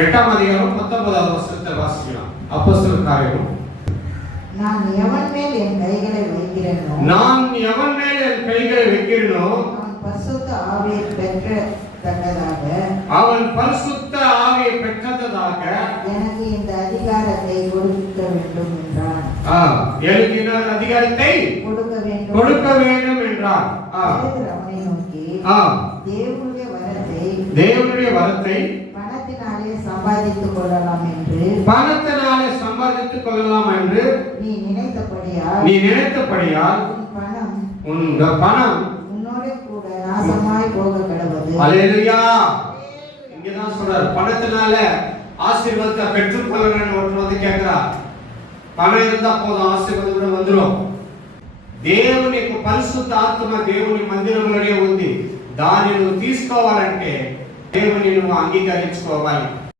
8ஆம் அதிகாரம் 19வது வசனத்தை வாசிக்கலாம். அப்போஸ்தலர் காரியம். நான் எவன் மேல் என் கைகளை வைக்கிறேனோ அவன் பரிசுத்த ஆவியை பெற்றதாக எனக்கு இந்த அதிகாரத்தை கொடுக்க வேண்டும் என்றான். எனக்கு இந்த அதிகாரத்தை கொடுக்க வேண்டும் என்றான். அவனை நோக்கி தேவனுடைய வரத்தை பணத்தினாலே சம்பாதித்துக் கொள்ளலாம் என்று நீ நினைத்தபடியால் உன் பணம் உன்னோட கூட நாசமாய் போக கடவுது. அல்லேலூயா. இங்கதான் சொல்றார், பணத்தினால ஆசீர்வாதத்தை பெற்றுக் கொள்ளணும்னு ஒருத்தர் வந்து கேட்கிறார். பணம் இருந்தா போதும், ఆశీర్వాదం కూడా வந்துரும். దేవుని యొక్క పరిశుద్ధ ఆత్మ దేవుని మందిరంలోనే ఉంది. దాన్ని నువ్వు తీసుకోవాలంటే దేవుని నువ్వు అంగీకరించుకోవాలి.